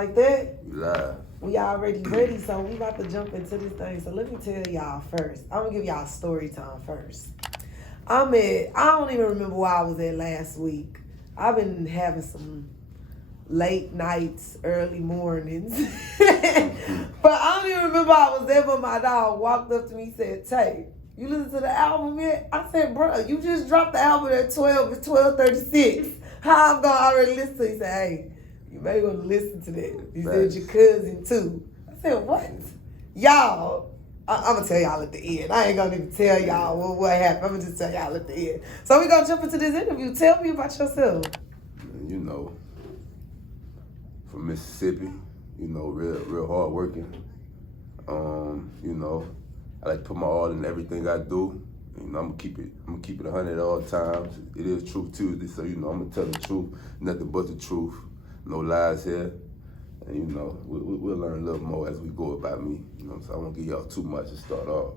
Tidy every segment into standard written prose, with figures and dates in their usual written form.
like that? Live. We already ready, so we about to jump into this thing. So let me tell y'all first. I'm gonna give y'all story time first. I don't even remember where I was at last week. I've been having some late nights, early mornings. But I don't even remember I was there, but my dog walked up to me and said, Tay, you listen to the album yet? I said, bro, you just dropped the album at 12, it's 12:36. How I'm gonna already listen to it? He said, hey, you may want to listen to that. He said, your cousin too. I said, what? Y'all, I'm gonna tell y'all at the end. I ain't gonna even tell y'all what happened. I'm gonna just tell y'all at the end. So we gonna jump into this interview. Tell me about yourself. You know, from Mississippi, you know, real hard working. You know, I like to put my all in everything I do. You know, I'm gonna keep it 100 at all times. It is Truth Tuesday, so you know I'm gonna tell the truth, nothing but the truth, no lies here. And you know, we'll learn a little more as we go about me. You know, so I won't give y'all too much to start off.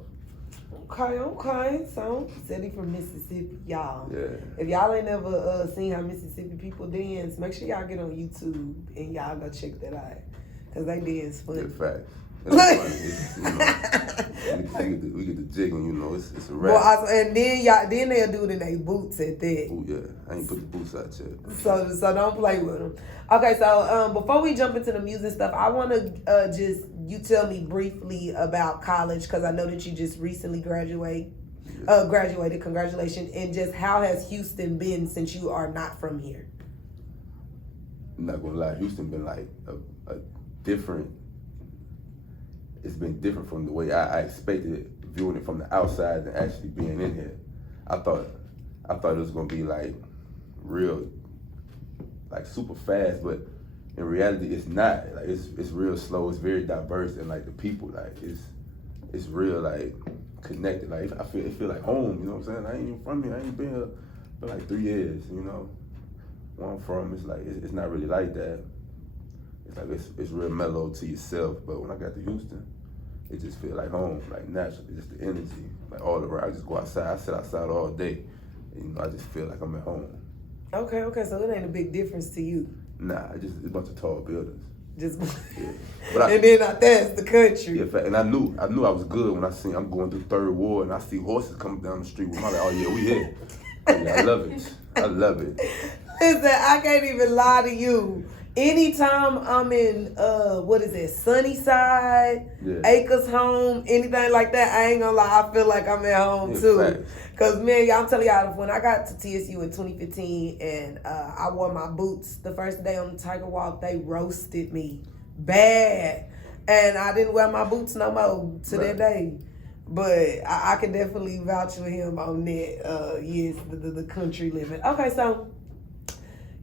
Okay. So, said he from Mississippi, y'all. Yeah. If y'all ain't never seen how Mississippi people dance, make sure y'all get on YouTube and y'all go check that out. Cause they dance funny. Good facts. It's funny. You know, we get the jigging, you know, it's a rap. Well, and then they'll do it in their boots at that. Oh yeah, I ain't put the boots out yet. So don't play with them. Okay, so before we jump into the music stuff, I want to you tell me briefly about college, because I know that you just recently graduated. Congratulations. And just how has Houston been since you are not from here? I'm not gonna lie, Houston been like a different. It's been different from the way I expected it, viewing it from the outside than actually being in here. I thought it was gonna be like real, like super fast, but in reality it's not. Like it's real slow. It's very diverse, and like the people, like it's real like connected. Like I feel like home. You know what I'm saying? I ain't even from here. I ain't been here for like 3 years. You know, where I'm from, it's like it's not really like that. It's like it's real mellow to yourself. But when I got to Houston, it just feel like home, like naturally, just the energy, like all around. I just go outside. I sit outside all day. And, you know, I just feel like I'm at home. Okay. So it ain't a big difference to you. Nah, it's a bunch of tall buildings. Just yeah. But and then out there it's the country. Yeah, and I knew I was good when I seen I'm going through Third Ward and I see horses coming down the street with my like, oh yeah, we here. Yeah, I love it. Listen, I can't even lie to you. Anytime I'm in Sunnyside, Acres Home, anything like that, I ain't gonna lie, I feel like I'm at home too. Facts. Cause man, I'm telling y'all, when I got to TSU in 2015 and I wore my boots the first day on the Tiger Walk, they roasted me bad, and I didn't wear my boots no more to that day. But I can definitely vouch for him on that. Yes, the country living. Okay, so.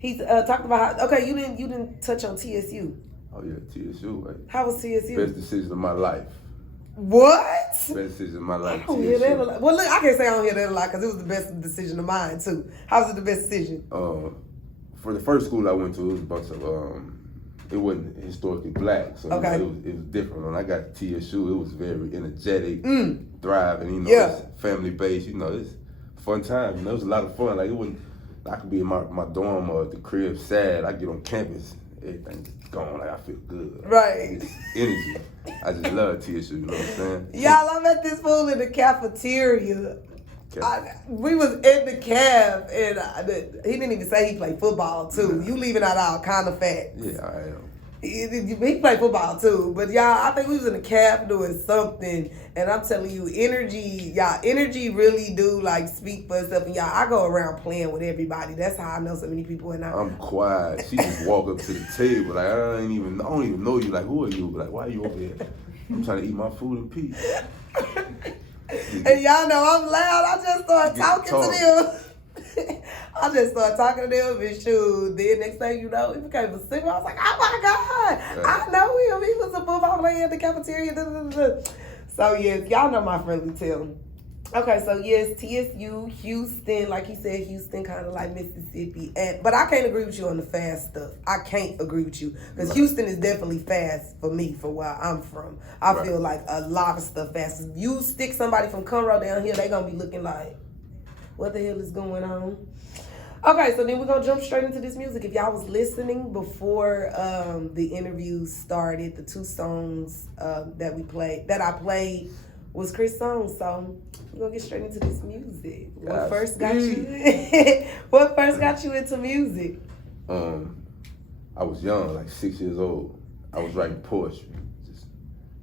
He's talked about how, you didn't touch on TSU. Oh yeah, TSU. Like, how was TSU? Best decision of my life. What? Best decision of my life. I don't hear that a lot. Well, look, I can't say I don't hear that a lot because it was the best decision of mine too. How was it the best decision? For the first school I went to, it was a bunch of it wasn't historically black, so you know, it was different. When I got to TSU, it was very energetic, thriving. You know, it's family based. You know, it's fun time. You know, it was a lot of fun. Like it wasn't. I could be in my dorm or the crib sad. I get on campus, everything's gone. Like I feel good. Right. It's energy. I just love TSU. You know what I'm saying? Y'all, I met this fool in the cafeteria. We was in the caf, and he didn't even say he played football too. You leaving out all kind of facts. Yeah, I am. He played football too, but y'all, I think we was in the caf doing something, and I'm telling you, energy really do like speak for itself. And y'all, I go around playing with everybody. That's how I know so many people. And I'm quiet. She just walk up to the table like I don't even know you. Like who are you? Like why are you over here? I'm trying to eat my food in peace. And y'all know I'm loud. I just start talking to them. I just started talking to them and shoot. Then next thing you know, it became a singer. I was like, oh my God, I know him. He was a football player in the cafeteria. So yes, y'all know my friendly tale. Okay, so yes, TSU, Houston, like he said, Houston kind of like Mississippi. But I can't agree with you on the fast stuff. I can't agree with you. Because Houston is definitely fast for me, for where I'm from. I feel like a lot of stuff fast. If you stick somebody from Conroe down here, they going to be looking like, what the hell is going on? Okay, so then we're gonna jump straight into this music. If y'all was listening before the interview started, the two songs that I played was Chris' songs. So we're gonna get straight into this music. What first got you? What first got you into music? I was young, like 6 years old. I was writing poetry,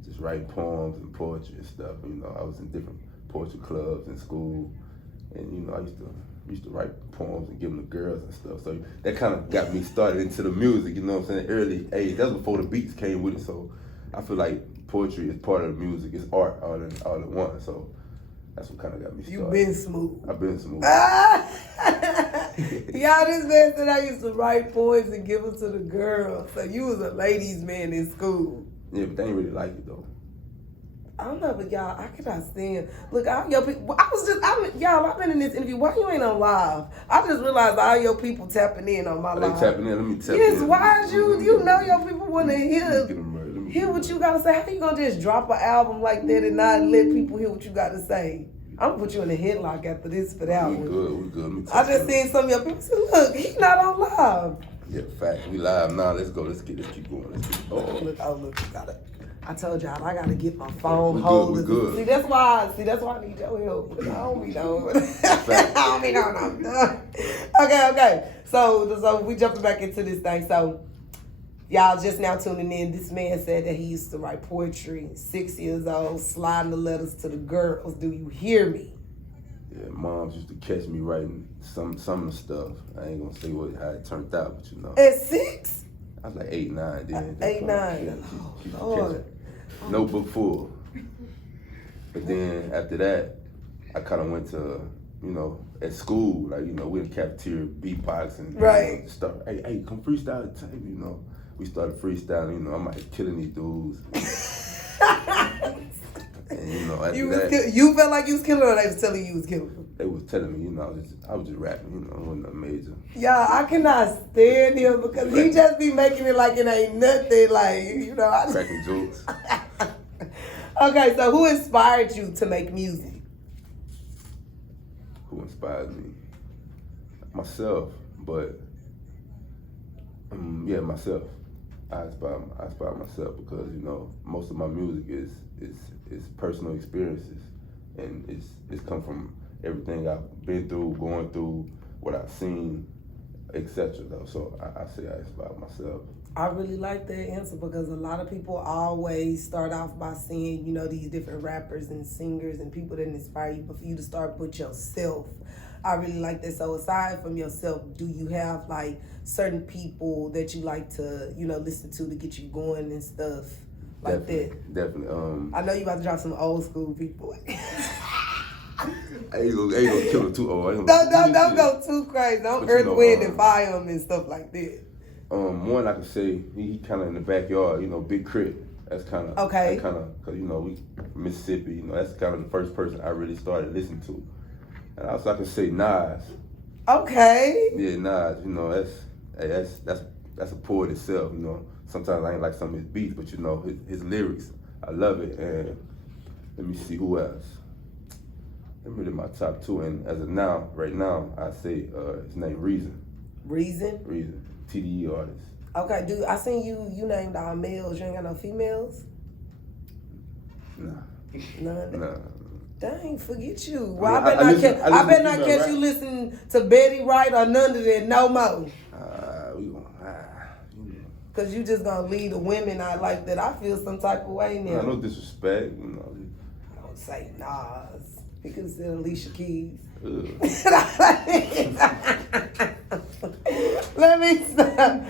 just writing poems and poetry and stuff. You know, I was in different poetry clubs in school, and you know, I used to write poems and give them to girls and stuff. So that kind of got me started into the music. You know what I'm saying? Early age. That was before the beats came with it. So I feel like poetry is part of the music. It's art all in one. So that's what kind of got me started. You been smooth. I've been smooth. Y'all, this man said I used to write poems and give them to the girls. So you was a ladies' man in school. Yeah, but they ain't really like it though. I don't know, but y'all, I cannot stand. Look, all your people. Y'all, I've been in this interview. Why you ain't on live? I just realized all your people tapping in on my live. They tapping in. Let me tap in. Yes, why is you know your people want to hear what you gotta say. How you gonna just drop an album like that and not let people hear what you got to say? I'm gonna put you in a headlock after this for that one. We good. I just seen some of your people say, look, he's not on live. Yeah, fact. We live now. Let's go. Let's keep going. Look, you got it. I told y'all I gotta get my phone We good. See, that's why I need your help. I don't be knowing. I don't be knowing. Okay. So we jumping back into this thing. So y'all just now tuning in. This man said that he used to write poetry, 6 years old, sliding the letters to the girls. Do you hear me? Yeah, moms used to catch me writing some of the stuff. I ain't gonna say how it turned out, but you know. At 6? I was like 8, 9 then. 8, 9. Oh, Lord. Notebook full. But then after that, I kind of went to, you know, at school, like, you know, we in the cafeteria, beatbox and right. Stuff. Hey, come freestyle the time, you know. We started freestyling, you know, I'm like killing these dudes. And, you know, after that, you felt like you was killing, or they was telling you was killing them? They was telling me, you know, I was just rapping, you know, it wasn't nothing major. Yeah, I cannot stand him because he just be making it like it ain't nothing, like, you know. Cracking jokes. Okay, so who inspired you to make music? Who inspired me? Myself, but yeah, myself. I inspire myself because, you know, most of my music is personal experiences, and it's come from everything I've been through, going through, what I've seen, etc. So I say I inspire myself. I really like that answer because a lot of people always start off by saying, you know, these different rappers and singers and people that inspire you, but for you to start with yourself, I really like that. So aside from yourself, do you have like certain people that you like to, you know, listen to get you going and stuff like that? Definitely. I know you about to drop some old school people. I ain't gonna kill them too old. Don't go too crazy. Don't Earth, Wind, and Fire them and stuff like that. One I can say he kind of in the backyard, you know, Big Crit. That's kind of okay. That kind of, cause you know we from Mississippi, you know, that's kind of the first person I really started listening to. And also I can say Nas. Okay. Yeah, Nas. You know, that's a poet itself. You know, sometimes I ain't like some of his beats, but you know his lyrics, I love it. And let me see who else. Them really my top two. And as of now, right now, I say his name Reason. Reason. TDE artist. Okay, dude, I seen you named all males. You ain't got no females? Nah. None? Nah. Dang, forget you. Well, I better not catch you listening to Betty Wright or none of that no more. Cause you just gonna leave the women out like that. I feel some type of way now. No disrespect, you know. I don't say Nas. He could have said Alicia Keys. Let me stop.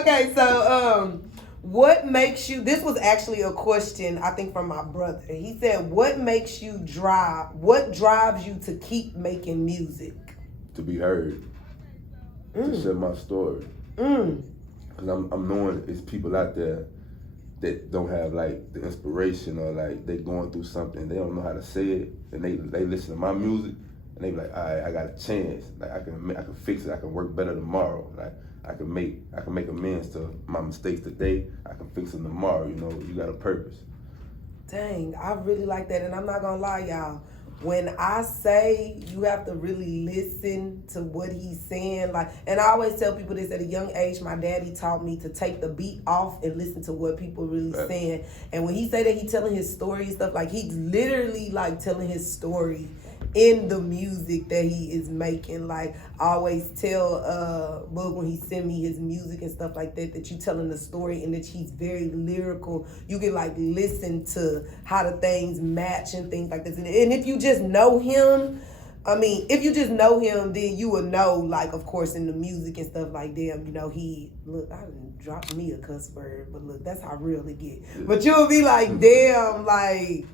Okay, so what makes you, this was actually a question I think from my brother. He said, what drives you to keep making music? To be heard. To share my story. Because I'm knowing it's people out there that don't have like the inspiration, or like they going through something, they don't know how to say it, and they listen to my music and they be like, all right, I got a chance. Like I can fix it. I can work better tomorrow. Like I can make amends to my mistakes today. I can fix them tomorrow. You know, you got a purpose. Dang, I really like that, and I'm not gonna lie, y'all. when I say you have to really listen to what he's saying, like, and I always tell people this at a young age, my daddy taught me to take the beat off and listen to what people really saying. And when he say that he telling his story and stuff, like he's literally like telling his story in the music that he is making. Like I always tell Boog when he send me his music and stuff like that, that you telling the story and that he's very lyrical. You can like listen to how the things match and things like this. And if you just know him, I mean, if you just know him, then you will know, like, of course, in the music and stuff, like, damn, you know, look, I didn't drop me a cuss word, but look, that's how real it get. But you'll be like, damn, like,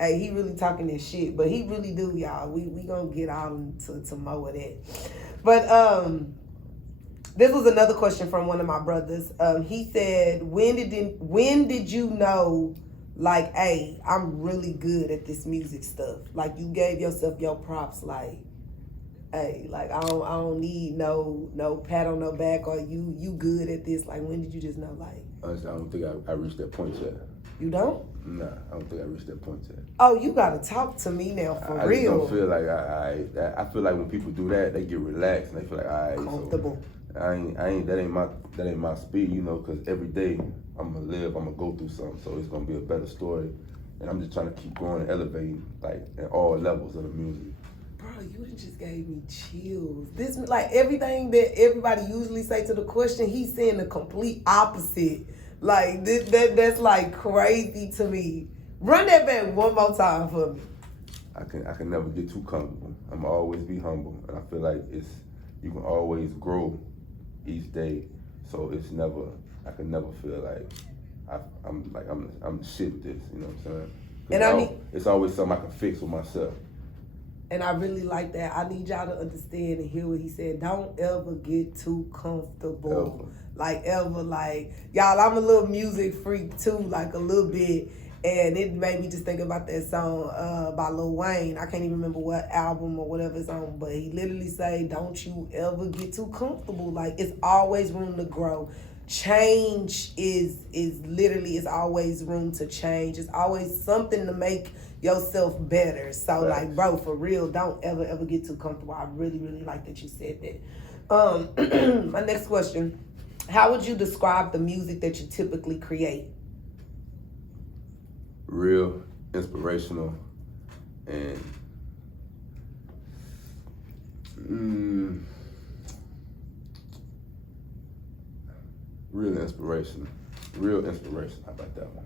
hey, he really talking this shit, but he really do, y'all. We gonna get on to more of that. But this was another question from one of my brothers. He said, when did you know, like, hey, I'm really good at this music stuff? Like you gave yourself your props, like, hey, like I don't need no pat on the back, or you good at this. Like when did you just know? Like honestly, I don't think I reached that point yet. You don't? Nah, I don't think I reached that point yet. Oh, you gotta talk to me now for real. I just don't feel like I feel like when people do that, they get relaxed and they feel like comfortable. So that ain't my speed, you know, because every day I'm gonna go through something, so it's gonna be a better story, and I'm just trying to keep growing and elevating, like at all levels of the music. Bro, you just gave me chills. This, like everything that everybody usually say to the question, he's saying the complete opposite. Like that's like crazy to me. Run that back one more time for me. I can never get too comfortable. I'm always be humble, and I feel like you can always grow each day. So I can never feel like I'm the shit with this. You know what I'm saying? And it's always something I can fix with myself. And I really like that. I need y'all to understand and hear what he said. Don't ever get too comfortable. Ever. Like, ever. Like, y'all, I'm a little music freak, too, like, a little bit. And it made me just think about that song by Lil Wayne. I can't even remember what album or whatever it's on. But he literally say, don't you ever get too comfortable. Like, it's always room to grow. Change is literally, it's always room to change. It's always something to make yourself better. So right. Like, bro, for real, don't ever get too comfortable. I really like that you said that. My next question, how would you describe the music that you typically create? Real, inspirational, and real inspiration. How about that one?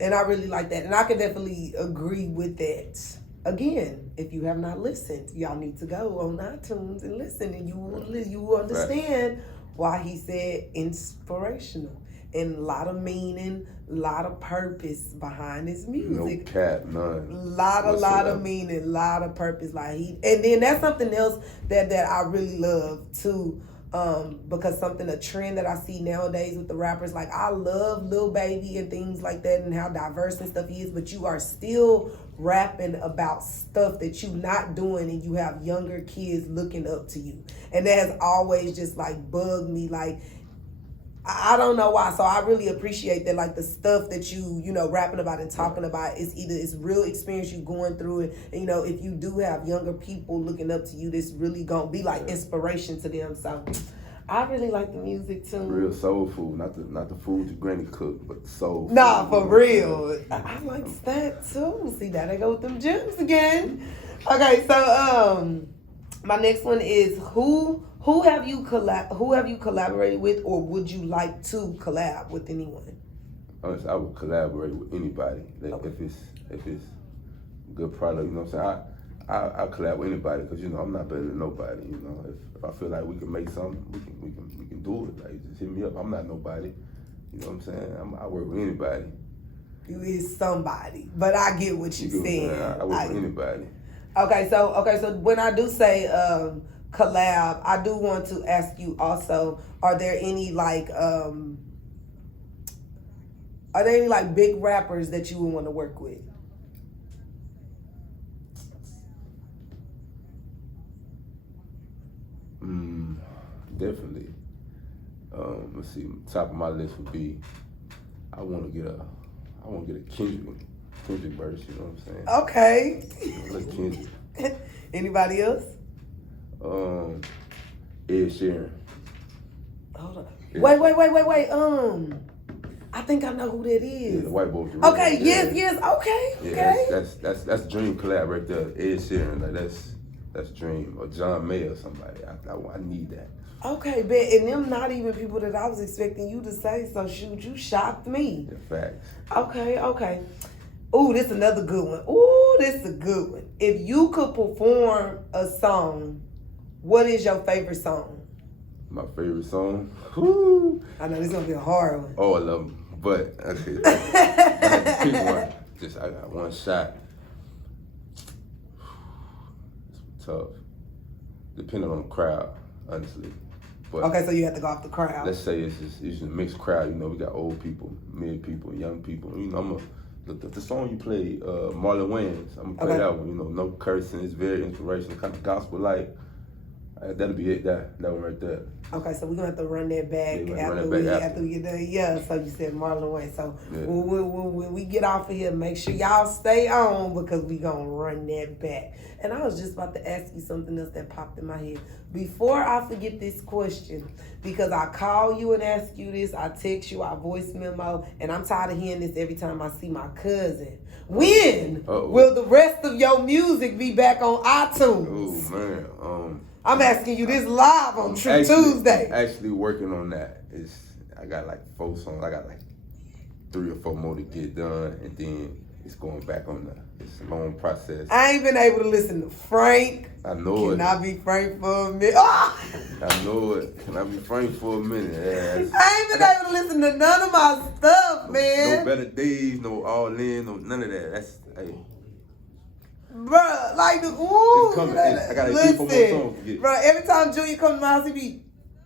And I really like that. And I can definitely agree with that. Again, if you have not listened, y'all need to go on iTunes and listen, and you will understand why he said inspirational. And a lot of meaning, a lot of purpose behind his music. No cap, none. Lot of meaning, a lot of purpose. And then that's something else that I really love too. Because a trend that I see nowadays with the rappers, like I love Lil Baby and things like that and how diverse and stuff he is, but you are still rapping about stuff that you not doing and you have younger kids looking up to you. And that has always just like bugged me. Like, I don't know why. So I really appreciate that, like the stuff that you rapping about and talking about is either it's real experience you going through it. And, if you do have younger people looking up to you, this really gonna be like inspiration to them. So I really like the music too. Real soul food, not the food your granny cooked, but soul food. Nah, for real. I like that too. See, there they go with them gems again. Okay, so my next one is who have you collaborated with, or would you like to collab with anyone? Honestly, I would collaborate with anybody. Like if it's good product, you know what I'm saying? I collab with anybody because I'm not better than nobody. If I feel like we can make something, we can do it. Like just hit me up. I'm not nobody. You know what I'm saying? I work with anybody. You is somebody, but I get what you're saying. I work with anybody. Okay, so when I do say collab, I do want to ask you also, are there any big rappers that you would want to work with? Definitely. Let's see. Top of my list would be I want to get a Kendrick verse, you know what I'm saying? Okay. Look, Kendrick. Anybody else? Ed Sheeran. Hold on. Yeah. Wait. I think I know who that Yeah, is. the white boy. Okay, yes. Okay. Yeah, that's dream collab right there. Ed Sheeran, like that's dream. Or John Mayer or somebody. I need that. Okay, but and them not even people that I was expecting you to say, so shoot, you shocked me. Yeah, facts. Okay. Ooh, this another good one. This a good one. If you could perform a song, what is your favorite song? My favorite song? Whoo. I know this is gonna be a hard one. All of them. But okay, I had to pick one. I got one shot. It's tough. Depending on the crowd, honestly. But Okay, so you have to go off the crowd. let's say it's just a mixed crowd. You know, we got old people, mid people, young people. You know, the song you played, Marlon Wayans. I'm gonna play that one. You know, no cursing. It's very inspirational, kind of gospel like. That'll be it. That one right there. Okay, so we're gonna have to run that back Yeah, after we get done. Yeah, so you said Marlon Wayne. So Yeah. when we get off of here, make sure y'all stay on because we gonna run that back. And I was just about to ask you something else that popped in my head. Before I forget this question, because I call you and ask you this, I text you, I voice memo, and I'm tired of hearing this every time I see my cousin. When will the rest of your music be back on iTunes? Oh man. I'm asking you this live on True Tuesday. Actually working on that. I got like 4 songs. I got like 3 or 4 more to get done, and then it's going back on it's a long process. I ain't been able to listen to Frank. I know Can it. I be Frank for a minute? Ah! I know it. Can I be frank for a minute? Yeah, I ain't been able to listen to none of my stuff, man. No Better Days, no All In, no none of that. That's Bruh, like ooh, It's coming. I got like 3 or 4 more songs to get. Bruh, every time Junior comes to my house, he'll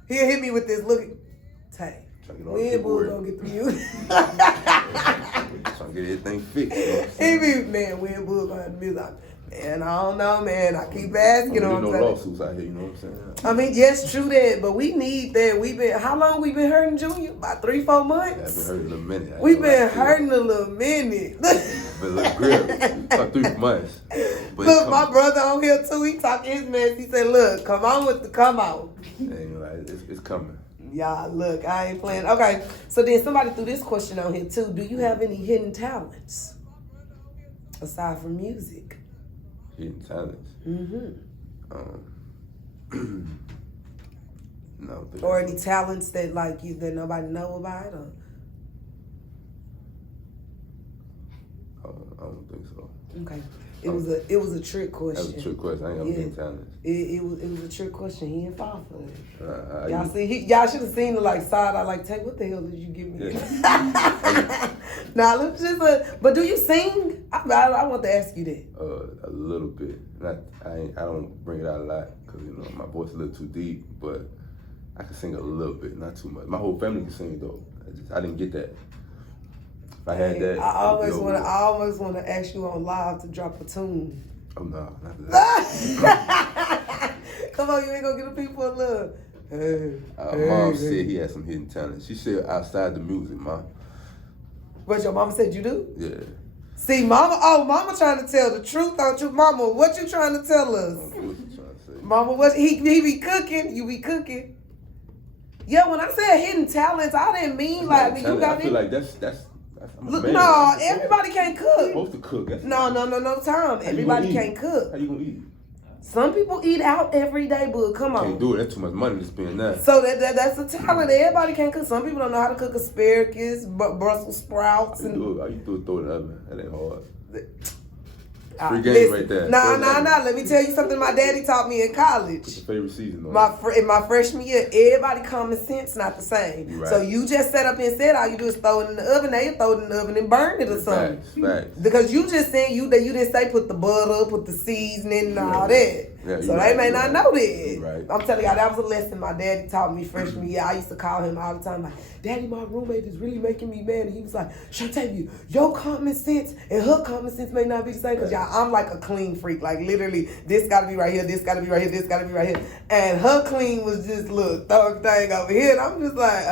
hit me with this look. Tay, when Bull gonna get the music? Trying to get everything fixed. You know what I'm saying? When Bull gonna have the music? Man, I don't know, man. I keep asking Don't on need no lawsuits out here, you know what I'm saying? I mean, yes, true that, but we need that. How long we been hurting Junior? About 3-4 months? Yeah, I've been hurting a little minute. We've been hurting a little minute. But look, grip. About 3 months. But Look, my brother on here too, he talking his mess. He said, look, come on with the come out. It's coming. Y'all, look, I ain't playing. Okay, so then somebody threw this question on here too. Do you have any hidden talents aside from music? Hidden talents. Mm-hmm. No. Or any talents that that nobody know about? Or? I don't think so. Okay. It was a trick question. That was a trick question. I ain't got hidden talents. It was a trick question. He didn't fall for it. Y'all Should have seen the side eye Tay, what the hell did you give me? Yeah. Nah, let's just but do you sing? I want to ask you that. A little bit. I don't bring it out a lot because my voice is a little too deep, but I can sing a little bit, not too much. My whole family can sing though. I didn't get that. If I had that, I always want to ask you on live to drop a tune. Oh no, not that. Come on, you ain't gonna get the people a look. Mom said he had some hidden talent. She said outside the music, Ma. But your mama said you do? Yeah. See, mama trying to tell the truth, don't you? Mama, what you trying to tell us? What you trying to say? Mama, what he be cooking, you be cooking. Yeah, when I said hidden talents, I didn't mean you got I feel like that's I'm a man. No, everybody can't cook. Supposed to cook. No, Tom. Everybody can't cook. How you gonna eat? Some people eat out every day, but come on. Can't do it. That's too much money to spend now. So that's a talent. Everybody can't cook. Some people don't know how to cook asparagus, Brussels sprouts. All you do is throw it in the oven. That ain't hard. Free game listen, right there. Nah. Let me tell you something my daddy taught me in college. What's your favorite season? In my freshman year, everybody common sense not the same. Right. So you just set up and said all you do is throw it in the oven. They throw it in the oven and burn it or something. Facts. Because you just said you didn't say put the butter, put the seasoning and all that. Yeah, so they may not know that. Right. I'm telling y'all, that was a lesson my daddy taught me freshman year. I used to call him all the time like, Daddy, my roommate is really making me mad. And he was like, Shantae, your common sense and her common sense may not be the same. Because I'm like a clean freak. Like literally, this got to be right here, this got to be right here, this got to be right here. And her clean was just, look, throw everything over here. And I'm just like,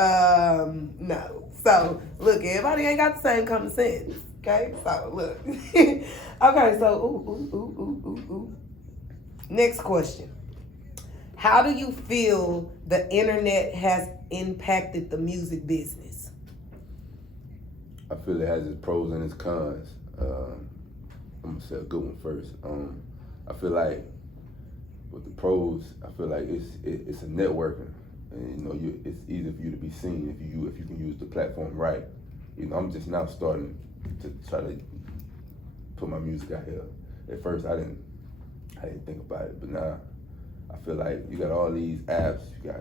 no. So, look, everybody ain't got the same common sense. Okay, so look. Okay, so ooh. Next question. How do you feel the internet has impacted the music business? I feel it has its pros and its cons. I'm gonna say a good one first. I feel like with the pros, I feel like it's a networking, and you know, it's easy for you to be seen if you can use the platform right. You know, I'm just now starting to try to put my music out here. At first, I didn't think about it, but now I feel like you got all these apps. You got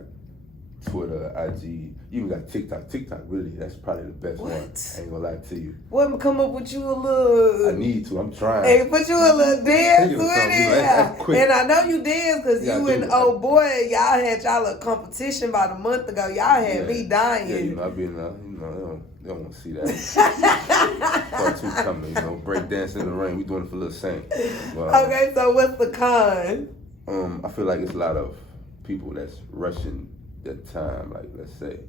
Twitter, IG, you even got TikTok. TikTok, really, that's probably the best one. I ain't gonna lie to you. What, come up with you a little? I need to. I'm trying. Hey, put you a little dance with That's it. quick. And I know you dance because you and old boy, y'all had y'all a competition about a month ago. Y'all had me dying. Yeah, you know, I've been, you know, they don't want to see that. Part two coming, you know, break dance in the rain. We doing it for Lil Saint. But, okay, so what's the con? I feel like it's a lot of people that's rushing their time. Like, let's say,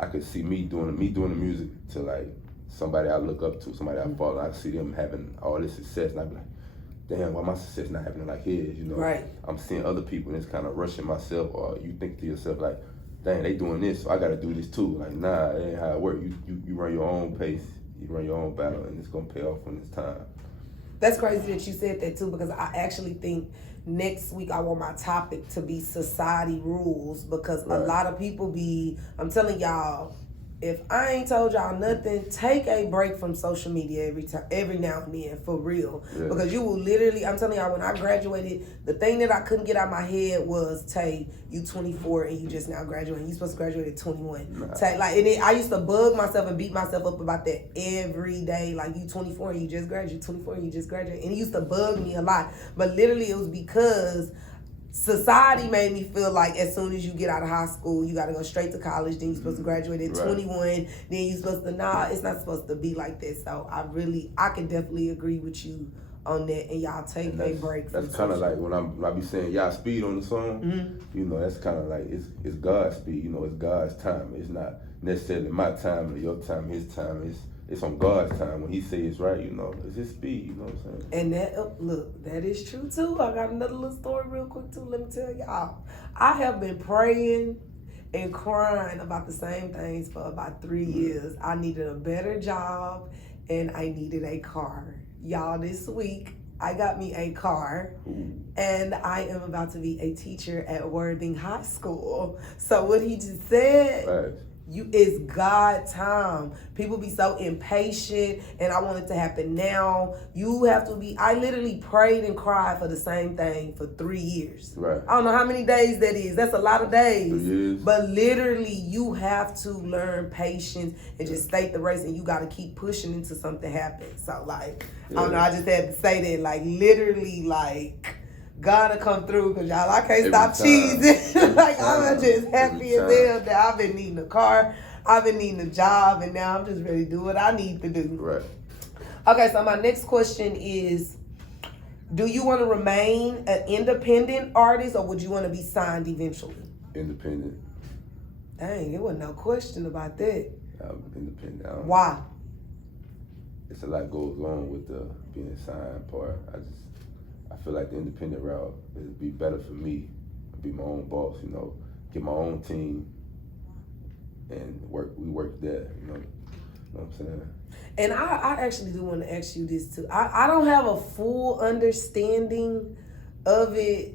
I could see me doing the music to like somebody I look up to, somebody I follow. I see them having all this success, and I be like, damn, why my success not happening like his? You know, right? I'm seeing other people, and it's kind of rushing myself. Or you think to yourself like, dang, they doing this, so I got to do this too. Like, nah, that ain't how it works. You run your own pace, you run your own battle, and it's gonna pay off when it's time. That's crazy that you said that too, because I actually think next week I want my topic to be society rules, because a lot of people I'm telling y'all, if I ain't told y'all nothing, take a break from social media every now and then, for real. Yeah. Because you will literally, I'm telling y'all, when I graduated, the thing that I couldn't get out of my head was, Tay, you 24 and you just now graduating. You supposed to graduate at 21. Nah. Tay, like, and I used to bug myself and beat myself up about that every day. Like, you 24 and you just graduated, 24 and you just graduated. And it used to bug me a lot. But literally it was because society made me feel like as soon as you get out of high school, you got to go straight to college. Then you're supposed to graduate at 21. Then you're supposed to, it's not supposed to be like that. So I can definitely agree with you on that. And y'all take a break. That's kind of like when I be saying y'all speed on the song. Mm-hmm. You know, that's kind of like it's God's speed. You know, it's God's time. It's not necessarily my time or your time, his time. It's on God's time. When he says it's right, you know, it's his speed, you know what I'm saying? And that, look, that is true too. I got another little story real quick too. Let me tell y'all. I have been praying and crying about the same things for about 3 years. I needed a better job and I needed a car. Y'all, this week, I got me a car. And I am about to be a teacher at Worthing High School. So what he just said, it's God time. People be so impatient and I want it to happen now. You have to be, I literally prayed and cried for the same thing for 3 years. Right. I don't know how many days that is. That's a lot of days. 3 years. But literally you have to learn patience and just stay the race, and you got to keep pushing until something happens. So like, I don't know, I just had to say that, like, literally, like, gotta come through, because y'all, I can't stop cheesing. Like, I'm just happy as hell that I've been needing a car, I've been needing a job, and now I'm just ready to do what I need to do. Right. Okay, so my next question is, do you want to remain an independent artist, or would you want to be signed eventually? Independent. Dang, there wasn't no question about that. Independent. Why? It's a lot goes on with the being signed part. I feel like the independent route would be better for me. Be my own boss, you know, get my own team and we work there, you know what I'm saying? And I actually do want to ask you this too. I don't have a full understanding of it.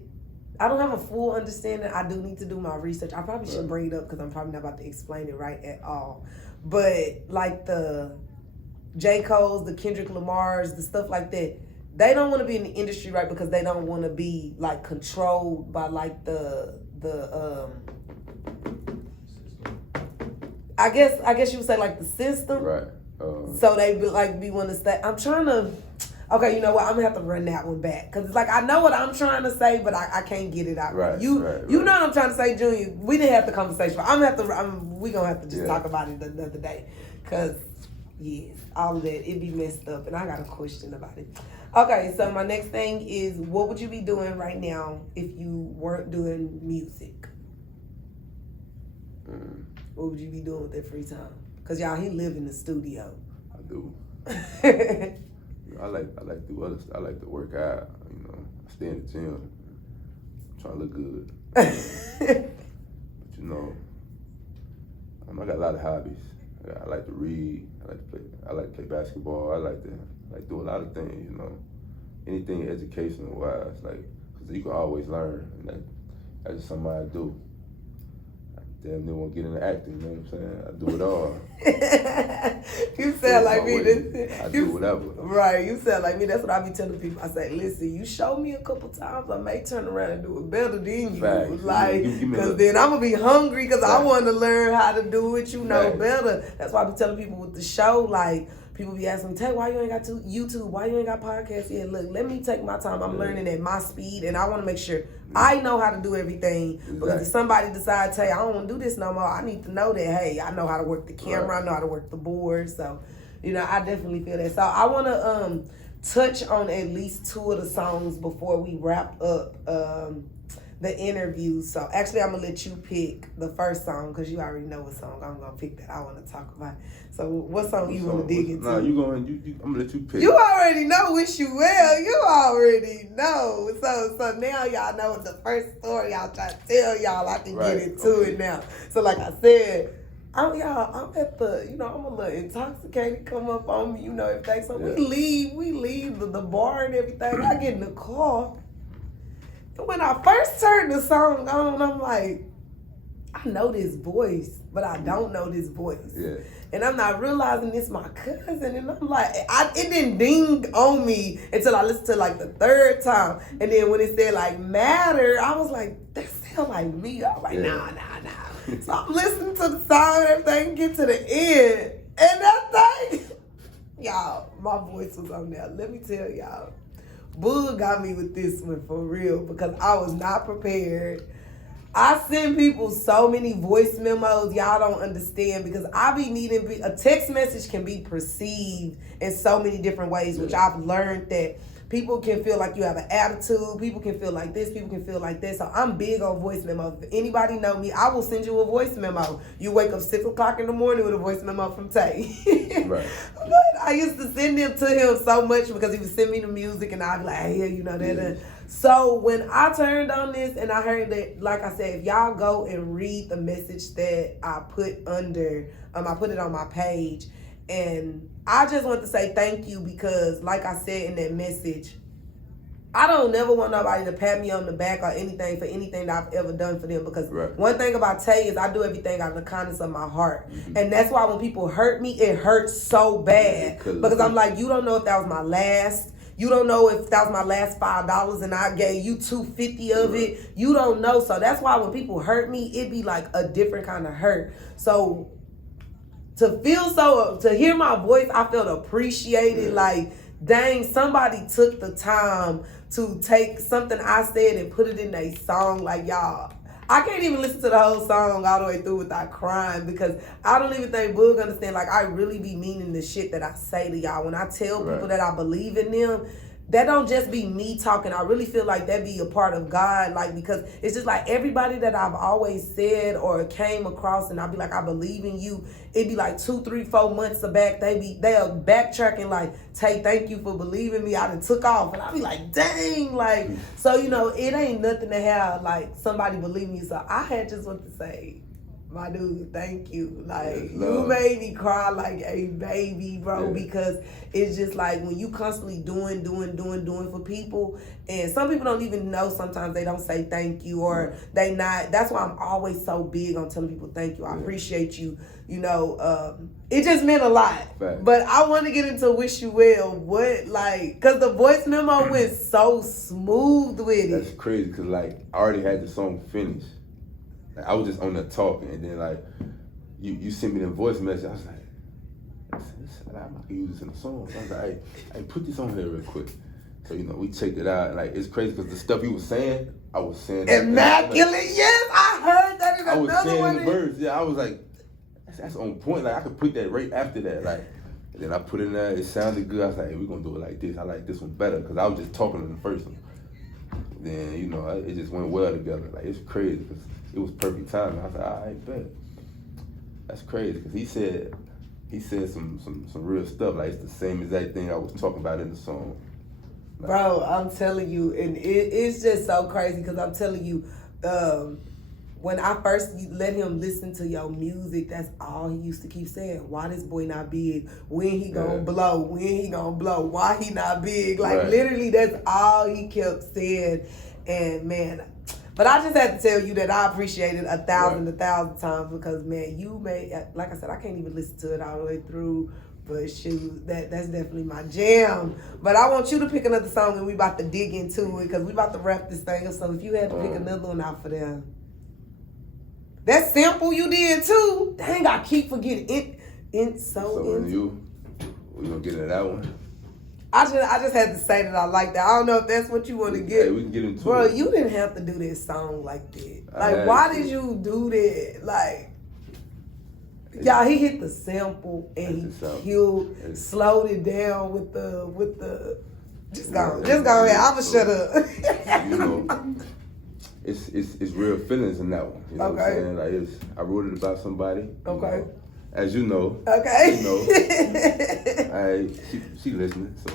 I don't have a full understanding. I do need to do my research. I probably should bring it up because I'm probably not about to explain it right at all. But like the J. Cole's, the Kendrick Lamar's, the stuff like that, they don't want to be in the industry, right? Because they don't want to be like controlled by like the I guess you would say like the system, right? So they be want to stay. I'm trying to. Okay, you know what? I'm gonna have to run that one back because it's like I know what I'm trying to say, but I can't get it out. Right. You know what I'm trying to say, Junior. We didn't have the conversation, but we gonna have to just talk about it another day, because yes, all of that, it be messed up, and I got a question about it. Okay, so my next thing is, what would you be doing right now if you weren't doing music? What would you be doing with that free time? Because y'all, he live in the studio. I do. I like to do other stuff. I like to work out. You know, I stay in the gym, try to look good. But you know, I got a lot of hobbies. I like to read. I like to play basketball. I like do a lot of things. You know, anything educational wise, like, cause you can always learn, and that's just something I do. Damn, they won't get into acting, you know what I'm saying? I do it all. You sound like me. I do whatever. Right, you sound like me. That's what I be telling people. I say, listen, you show me a couple times, I may turn around and do it better than you. Facts. Like, because then I'm going to be hungry because I want to learn how to do it, better. That's why I be telling people with the show, like, people be asking me, Tay, why you ain't got YouTube? Why you ain't got podcasts yet? Look, let me take my time. I'm learning at my speed, and I want to make sure I know how to do everything. Because if somebody decides, Tay, I don't want to do this no more, I need to know that, hey, I know how to work the camera. I know how to work the board. So, you know, I definitely feel that. So I want to touch on at least 2 of the songs before we wrap up the interview. So actually, I'm gonna let you pick the first song because you already know what song I'm gonna pick that I want to talk about. So what song you want to dig into? No, you going. I'm gonna let you pick. You already know Wish You Well. You already know. So now y'all know the first story I'll try to tell y'all. I can get into it now. So like I said, I'm at the, I'm a little intoxicated, come up on me, everything. So we leave the bar and everything. I get in the car. And when I first turned the song on, I'm like, I know this voice, but I don't know this voice. Yeah. And I'm not realizing it's my cousin. And I'm like, it didn't ding on me until I listened to like the 3rd time. And then when it said like Matter, I was like, that sound like me. I was like, nah. So I'm listening to the song and everything, get to the end. And that thing, y'all, my voice was on there. Let me tell y'all. Boog got me with this one for real because I was not prepared. I send people so many voice memos y'all don't understand because I be needing, a text message can be perceived in so many different ways, which I've learned that people can feel like you have an attitude, people can feel like this, people can feel like that. So I'm big on voice memos. If anybody know me, I will send you a voice memo. You wake up 6 o'clock in the morning with a voice memo from Tay. Right. But I used to send them to him so much because he would send me the music and I'd be like, hey, that. So when I turned on this and I heard that, like I said, if y'all go and read the message that I put under, I put it on my page, and I just want to say thank you because, like I said in that message, I don't never want nobody to pat me on the back or anything for anything that I've ever done for them because one thing about Tay is I do everything out of the kindness of my heart. Mm-hmm. And that's why when people hurt me, it hurts so bad because I'm like, you don't know if that was my last. You don't know if that was my last $5 and I gave you $2.50 of it. You don't know. So that's why when people hurt me, it be like a different kind of hurt. So to hear my voice, I felt appreciated. Like, dang, somebody took the time to take something I said and put it in a song. Like, y'all, I can't even listen to the whole song all the way through without crying because I don't even think Boog understand. Like, I really be meaning the shit that I say to y'all. When I tell people that I believe in them, that don't just be me talking. I really feel like that be a part of God, like, because it's just like everybody that I've always said or came across and I'll be like, I believe in you. It'd be like 2, 3, 4 months back. They are backtracking like, Tay, thank you for believing me. I done took off. And I'll be like, dang, like, so, it ain't nothing to have like somebody believe me. So I had just want to say, my dude, thank you. Like, you made me cry like a baby, bro, because it's just like when you constantly doing for people, and some people don't even know sometimes they don't say thank you or they not. That's why I'm always so big on telling people thank you. I appreciate you. It just meant a lot. Right. But I want to get into Wish You Well. Because the voice memo went so smooth with it. That's crazy because, like, I already had the song finished. Like, I was just on there talking, and then like you sent me the voice message. I was like, I can use this in a song. So I was like, hey, put this on here real quick. So we checked it out. And, like, it's crazy because the stuff you was saying, I was saying that. Immaculate, yes, I heard that in another one. I was saying the verse. Yeah, I was like, that's on point. Like, I could put that right after that. Like, and then I put it in there. It sounded good. I was like, hey, we're gonna do it like this. I like this one better because I was just talking in the first one. Then it just went well together. Like, it's crazy because it was perfect timing. I was like, all right, bet. That's crazy because he said he said some real stuff. Like it's the same exact thing I was talking about in the song. Like, bro, I'm telling you, and it's just so crazy because I'm telling you, when I first let him listen to your music, that's all he used to keep saying. Why this boy not big? When he gonna blow? When he gonna blow? Why he not big? Like literally, that's all he kept saying. And man, but I just had to tell you that I appreciate it 1,000 times because man, you made, like I said, I can't even listen to it all the way through. But shoot, that's definitely my jam. But I want you to pick another song and we about to dig into it because we about to wrap this thing up. So if you had to pick another one out for them. That sample you did too. Dang, I keep forgetting it. So when you gonna get into that one? I just had to say that I like that. I don't know if that's what you want to get. Hey, we can get into it. Bro, you didn't have to do this song like that. Like, why did you do that? Like, y'all, he hit the sample and he slowed it down with the. Just go ahead. I'ma shut up. You know. It's real feelings in that one. You know what I'm saying? Like I wrote it about somebody. Okay. You know, as you know. Okay. You know. She listening, so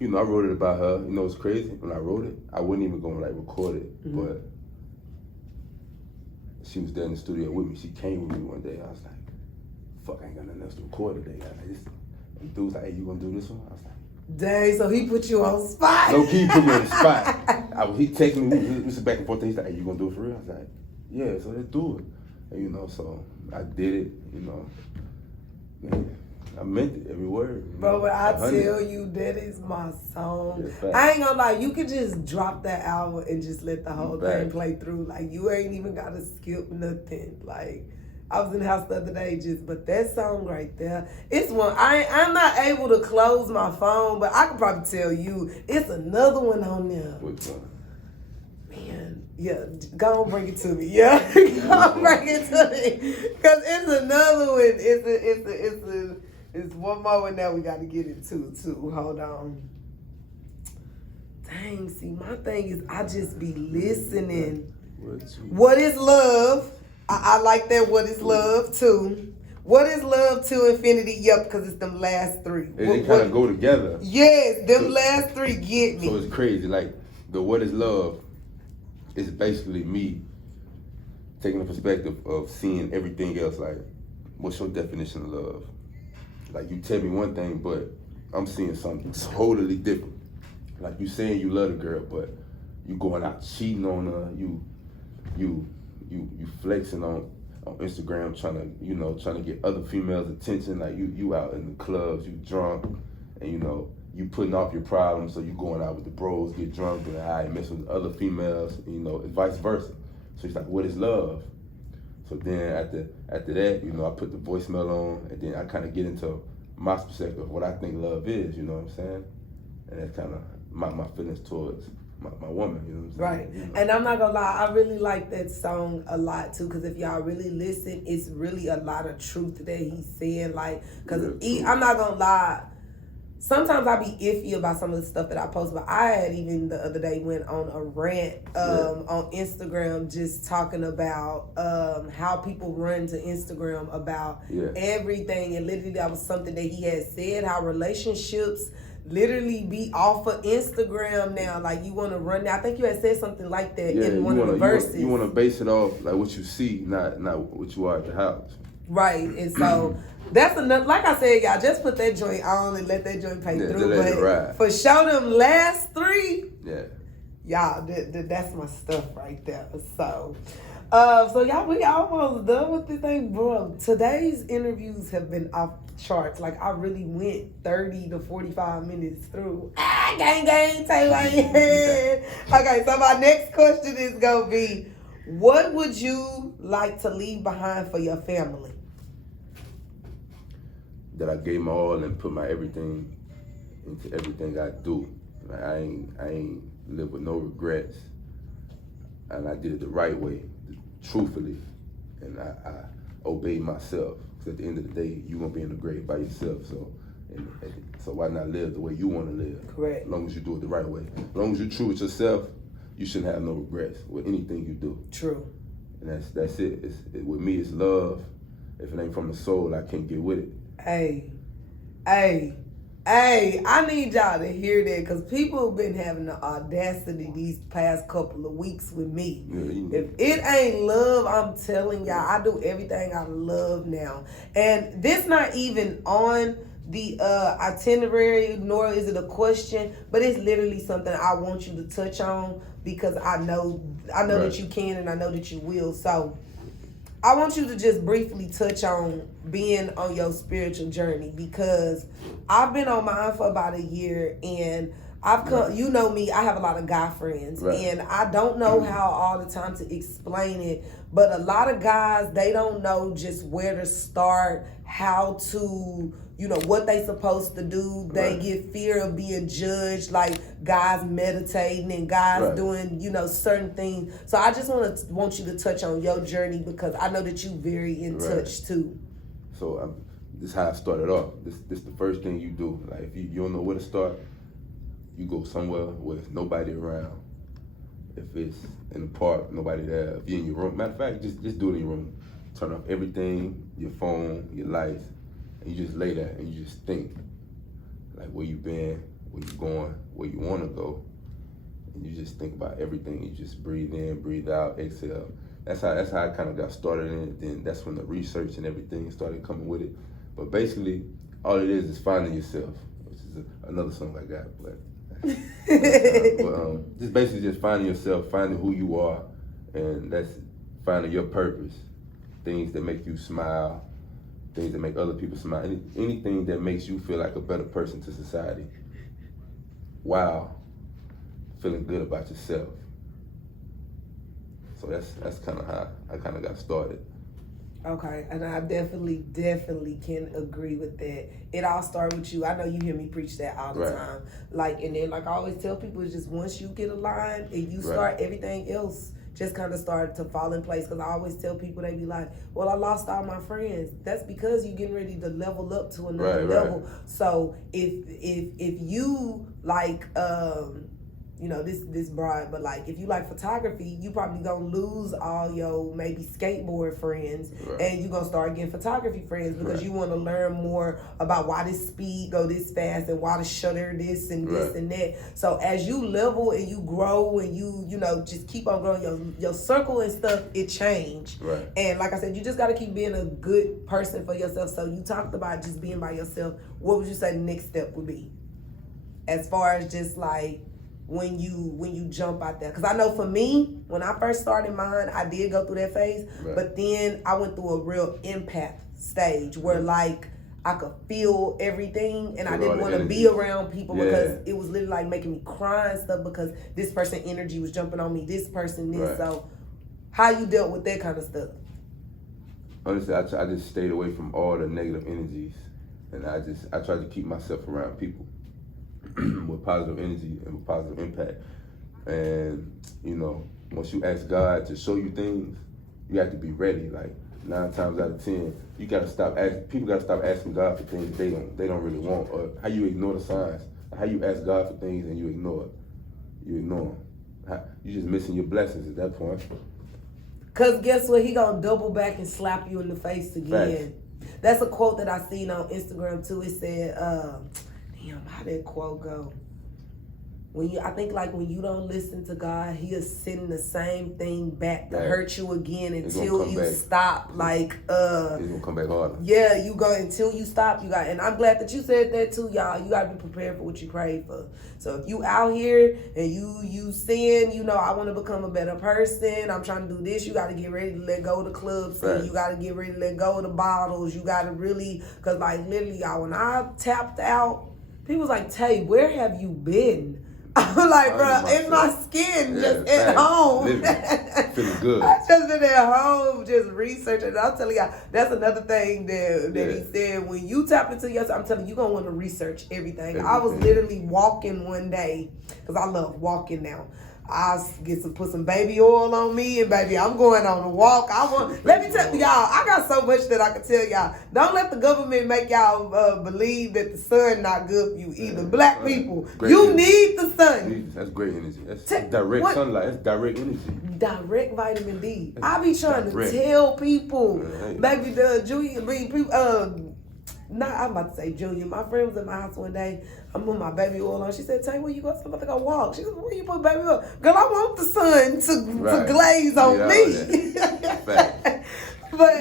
you know I wrote it about her. You know it's crazy. When I wrote it, I wasn't even gonna like record it, but she was there in the studio with me. She came with me one day. I was like, "Fuck, I ain't got nothing else to record today." And dude was like, "Hey, you gonna do this one?" I was like, dang, so he put you on the spot. No, he put me on the spot. He texted me, we was back and forth, and he's like, hey, you gonna do it for real? I was like, yeah, so let's do it. And, you know, so I did it, you know. Man, I meant it, every word. Bro, but I tell you, that is my song. I ain't gonna lie, you could just drop that album and just let the whole thing play through. Like, you ain't even gotta skip nothing. Like, I was in the house the other day but that song right there, it's one, I'm not able to close my phone, but I could probably tell you, it's another one on there. Which one? Man, yeah, go on bring it to me, yeah. Go on bring it to me. Because it's another one, it's one more one that we got to get into too, hold on. Dang, see, my thing is I just be listening. What is love? I like that. What is love too? What is love to infinity? Yep, because it's them last three. They kind of go together. Yes, them last three get me. So it's crazy. Like the what is love is basically me taking the perspective of seeing everything else. Like, what's your definition of love? Like you tell me one thing, but I'm seeing something totally different. Like you saying you love the girl, but you going out cheating on her. You flexing on Instagram trying to get other females' attention. Like you out in the clubs, you drunk, and you know, you putting off your problems, so you going out with the bros, get drunk, and I mess with other females, you know, and vice versa. So it's like, what is love? So then after that, you know, I put the voicemail on, and then I kind of get into my perspective of what I think love is, you know what I'm saying? And that's kind of my feelings towards my woman, you know what I'm saying? Right. You know? And I'm not gonna lie, I really like that song a lot too, because if y'all really listen, it's really a lot of truth that he's saying. Like, because I'm not gonna lie, sometimes I be iffy about some of the stuff that I post, but I had even the other day went on a rant on Instagram just talking about how people run to Instagram about everything, and literally that was something that he had said, how relationships literally be off of Instagram now. Like, you want to run now. I think you had said something like that in one of the verses. You want to base it off like what you see, not what you are at the house. Right, and so that's enough. Like I said, y'all, just put that joint on and let that joint pay through. But for sure, them last three, y'all, that's my stuff right there. So y'all, we almost done with this thing, bro. Today's interviews have been off charts. Like, I really went 30 to 45 minutes through. Gang, take my head. Okay, so my next question is gonna be, what would you like to leave behind for your family? That I gave my all and put my everything into everything I do. Like, I ain't live with no regrets, and I did it the right way, truthfully, and I obeyed myself. Because at the end of the day, you're gonna be in the grave by yourself. So why not live the way you want to live? Correct. As long as you do it the right way. As long as you're true with yourself, you shouldn't have no regrets with anything you do. True. And that's it. With me, it's love. If it ain't from the soul, I can't get with it. Hey, I need y'all to hear that because people have been having the audacity these past couple of weeks with me. Yeah, If it ain't love, I'm telling y'all, I do everything I love now. And this not even on the itinerary, nor is it a question, but it's literally something I want you to touch on because I know Right. that you can and I know that you will. So I want you to just briefly touch on being on your spiritual journey because I've been on mine for about a year and I've come, you know me, I have a lot of guy friends Right. and I don't know how all the time to explain it, but a lot of guys, they don't know just where to start, how to, you know, what they supposed to do. They Right. get fear of being judged, like guys meditating and guys Right. doing, you know, certain things. So I just want you to touch on your journey because I know that you very in Right. touch too. So this is how I started off. This the first thing you do. Like if you don't know where to start, you go somewhere where there's nobody around. If it's in the park, nobody there. If you're in your room, matter of fact, just do it in your room. Turn off everything, your phone, your lights, and you just lay there and you just think. Like where you been, where you going, where you want to go. And you just think about everything. You just breathe in, breathe out, exhale. That's how I kind of got started in it. Then that's when the research and everything started coming with it. But basically, all it is finding yourself, which is another song I got. But just basically just finding yourself, finding who you are, and that's finding your purpose. Things that make you smile, things that make other people smile, anything that makes you feel like a better person to society. Wow, feeling good about yourself. So that's kind of how I kind of got started. Okay, and I definitely can agree with that. It all started with you. I know you hear me preach that all the Right. time. Like, and then like I always tell people, it's just once you get aligned and you start, everything else just kind of start to fall in place. Because I always tell people, they be like, well, I lost all my friends. That's because you're getting ready to level up to another level. Right. So if you like you know, this broad, but like if you like photography, you probably gonna lose all your maybe skateboard friends, and you gonna start getting photography friends because you want to learn more about why this speed go this fast and why the shutter this and this and that. So as you level and you grow and you know just keep on growing, your circle and stuff, it change. Right. And like I said, you just got to keep being a good person for yourself. So you talked about just being by yourself. What would you say the next step would be as far as just like when you jump out there? Because I know for me, when I first started mine, I did go through that phase, but then I went through a real empath stage where like I could feel everything and I didn't want to be around people because it was literally like making me cry and stuff because this person energy was jumping on me, this person this. So how you dealt with that kind of stuff? Honestly, I just stayed away from all the negative energies, and I tried to keep myself around people with positive energy and with positive impact. And you know, once you ask God to show you things, you have to be ready. Like 9 times out of 10, you gotta stop asking. People gotta stop asking God for things they don't really want, or how you ignore the signs. How you ask God for things and you ignore it. You ignore them. You just missing your blessings at that point. Cause guess what? He gonna double back and slap you in the face again. Facts. That's a quote that I seen on Instagram too. It said, damn, how that quote go? I think like when you don't listen to God, He'll send the same thing back to hurt you again until you stop. Like it's gonna come back harder. Yeah, you go until you stop. And I'm glad that you said that too, y'all. You gotta be prepared for what you pray for. So if you out here and you saying, you know, I want to become a better person, I'm trying to do this, you gotta get ready to let go of the clubs. You gotta get ready to let go of the bottles. You gotta really, cause like literally, y'all, when I tapped out, people was like, Tay, where have you been? I'm like, bro, in my skin, just at home. Feeling good. I just been at home, just researching. I'm telling y'all, that's another thing that he said. When you tap into yourself, I'm telling you, you're going to want to research everything. I was literally walking one day, because I love walking now. I put some baby oil on me, and baby, I'm going on a walk. Let me tell y'all, I got so much that I can tell y'all. Don't let the government make y'all believe that the sun not good for you either. Black people, you need the sun. That's great energy. That's direct sunlight. That's direct energy. Direct vitamin D. I be trying to tell people, baby, I'm about to say junior. My friend was at my house one day. I'm putting my baby oil on. She said, "Tay, where you go?" I'm about to go walk. She said, "Where you put baby oil?" Girl, I want the sun to glaze on me. But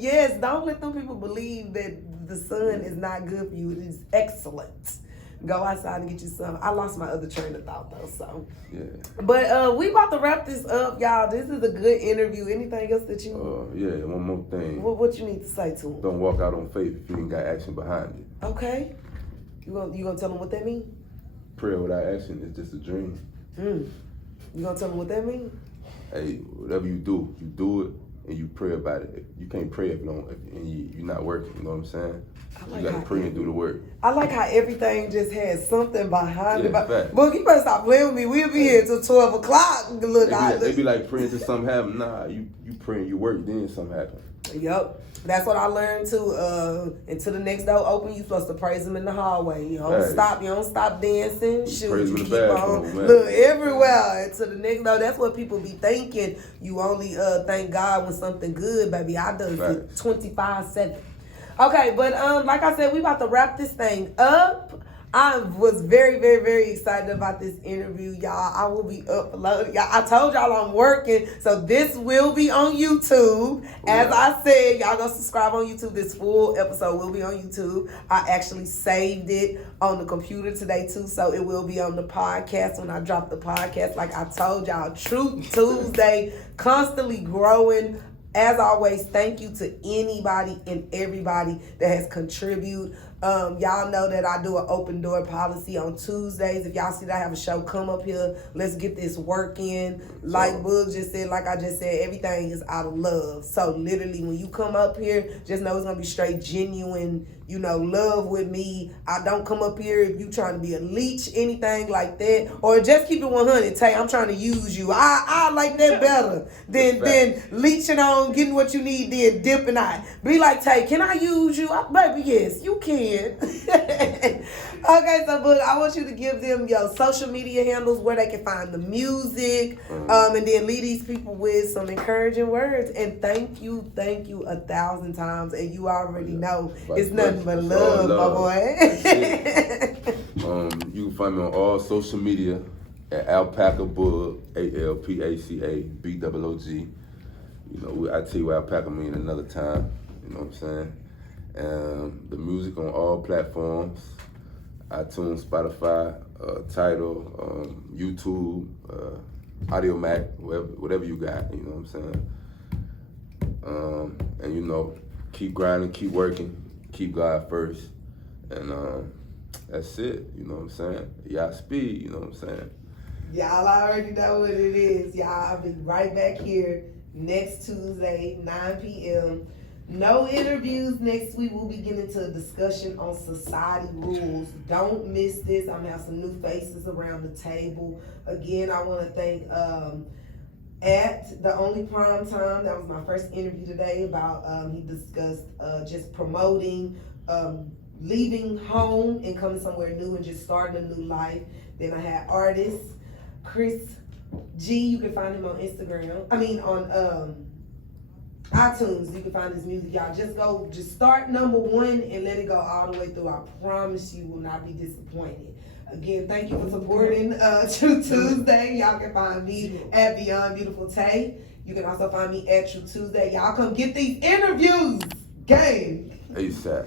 yes, don't let them people believe that the sun is not good for you. It is excellent. Go outside and get you some. I lost my other train of thought though, so. Yeah. But we about to wrap this up, y'all. This is a good interview. Anything else that you? Yeah, one more thing. What you need to say to them? Don't walk out on faith if you ain't got action behind it. Okay. You gonna tell them what that mean? Prayer without action is just a dream. You gonna tell them what that mean? Hey, whatever you do it and you pray about it. You can't pray if you're not working. You know what I'm saying? You gotta pray and do the work. I like how everything just has something behind it. Fact. But you better stop playing with me. We'll be here till 12 o'clock. They be like praying till something happen. Nah, you pray and you work, then something happen. Yep. That's what I learned too. Until the next door open, you supposed to praise them in the hallway. You don't stop dancing. Shoot, you keep on. Look everywhere until the next door. That's what people be thinking. You only thank God when something good, baby. I does it 24/7. Okay, but like I said, we about to wrap this thing up. I was very, very, very excited about this interview, y'all. I will be uploading. Y'all, I told y'all I'm working, so this will be on YouTube. As I said, y'all go subscribe on YouTube. This full episode will be on YouTube. I actually saved it on the computer today, too, so it will be on the podcast when I drop the podcast. Like I told y'all, Truth Tuesday, constantly growing. As always, thank you to anybody and everybody that has contributed. Y'all know that I do an open door policy on Tuesdays. If y'all see that I have a show, come up here. Let's get this work in. Like Boog just said, like I just said, everything is out of love. So literally, when you come up here, just know it's going to be straight genuine, love with me. I don't come up here if you trying to be a leech, anything like that. Or just keep it 100. Tay, I'm trying to use you. I like that better than leeching on, getting what you need, then dipping out. Be like, Tay, can I use you? Baby, yes, you can. Okay, so Boog, I want you to give them your social media handles where they can find the music, and then leave these people with some encouraging words. And thank you 1,000 times. And you already know it's nothing but love, my boy. You can find me on all social media at Alpaca Boog, ALPACABOOG. I tell you what Alpaca mean another time. You know what I'm saying? The music on all platforms, iTunes, Spotify, Tidal, YouTube, Audio Mac, whatever you got, you know what I'm saying? And keep grinding, keep working, keep God first, and that's it, you know what I'm saying? Y'all speed, you know what I'm saying? Y'all already know what it is. Y'all, I'll be right back here next Tuesday, 9 p.m. No interviews next week. We'll be getting into a discussion on society rules. Don't miss this. I'm going to have some new faces around the table. Again, I want to thank at The Only Prime Time. That was my first interview today about, he discussed just promoting, leaving home and coming somewhere new and just starting a new life. Then I had artist Chris G. You can find him on Instagram. On iTunes. You can find his music. Y'all just start number 1 and let it go all the way through. I promise you will not be disappointed. Again, thank you for supporting Truth Tuesday. Y'all can find me at Beyond Beautiful Tay. You can also find me at Truth Tuesday. Y'all come get these interviews. Gang. ASAP.